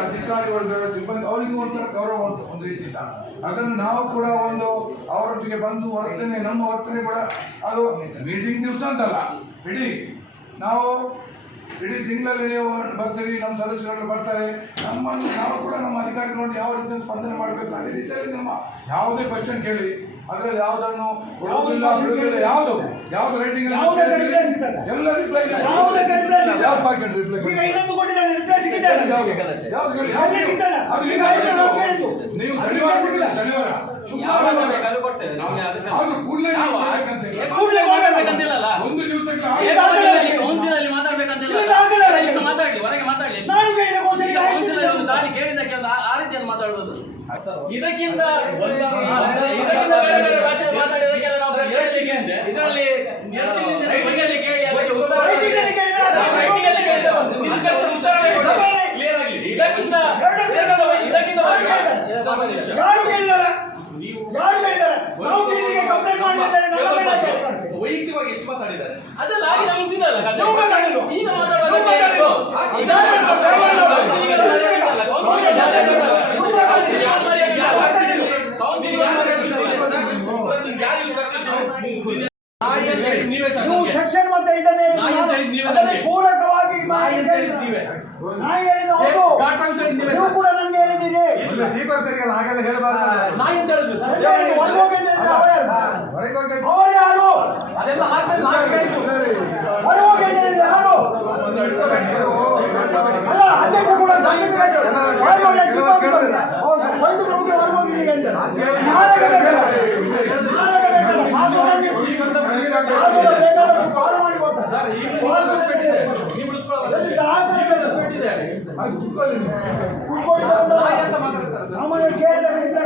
ಅಧಿಕಾರಿಗಳು ಸಿಬ್ಬಂದಿ ಅವರಿಗೂ ಒಂಥರ ಗೌರವ ಒಂದು ರೀತಿಯಿಂದ ಅದನ್ನು ನಾವು ಕೂಡ ಒಂದು ಅವರೊಟ್ಟಿಗೆ ಬಂದು ವರ್ತನೆ ನಮ್ಮ ವರ್ತನೆ ಕೂಡ ಅದು ಮೀಟಿಂಗ್ ದಿವಸ ಅಂತಲ್ಲ ನಾವು ಇಡೀ ತಿಂಗಳಲ್ಲಿ ನೀವು ಬರ್ತೀವಿ, ನಮ್ಮ ಸದಸ್ಯರು ಬರ್ತಾರೆ, ನಮ್ಮನ್ನು ನಾವು ಕೂಡ ನಮ್ಮ ಅಧಿಕಾರಿಗಳು ಯಾವ ರೀತಿಯ ಸ್ಪಂದನೆ ಮಾಡಬೇಕು ಅದೇ ರೀತಿಯಲ್ಲಿ ನಮ್ಮ ಯಾವುದೇ ಕ್ವಶನ್ ಕೇಳಿ ಅದರಲ್ಲಿ ಯಾವುದನ್ನು ಯಾವ್ದು ರೈಟಿಂಗ್ ಎಲ್ಲ ರಿಪ್ಲೈ ನೀವು ಶನಿವಾರ ಒಂದು ದಿವಸಕ್ಕೆ ಆ ರೀತಿಯಲ್ಲಿ ಮಾತಾಡುವುದು ಇದಕ್ಕಿಂತ ಬೇರೆ ಭಾಷೆ ಮಾತಾಡೋದಕ್ಕೆಲ್ಲ ನಾವು ಇದರಲ್ಲಿ ವೈಯಕ್ತಿಕವಾಗಿ ಎಷ್ಟು ಮಾತಾಡಿದ್ದಾರೆ ಅದೆಲ್ಲ ಈಗ ನೀವು ಸೆಕ್ಷನ್ ಮತ್ತೆ ಇದನ್ನೇ ಪೂರಕವಾಗಿ ನೀವು ಕೂಡ ನನಗೆ ಹೇಳಿದ್ದೀರಿ ಹಾಗೆಲ್ಲ ಹೇಳಬಾರ್ದು. ಅವರು ಯಾರು ಅಲ್ಲ ಅಧ್ಯಕ್ಷ ಕೂಡ ವೈದ್ಯ ಪ್ರಮುಖ ಹೊರಗೋಗಿದ್ದೀರಿ ಅಂತ ಸಾಮಾನ್ಯ ಕೇಳಿದ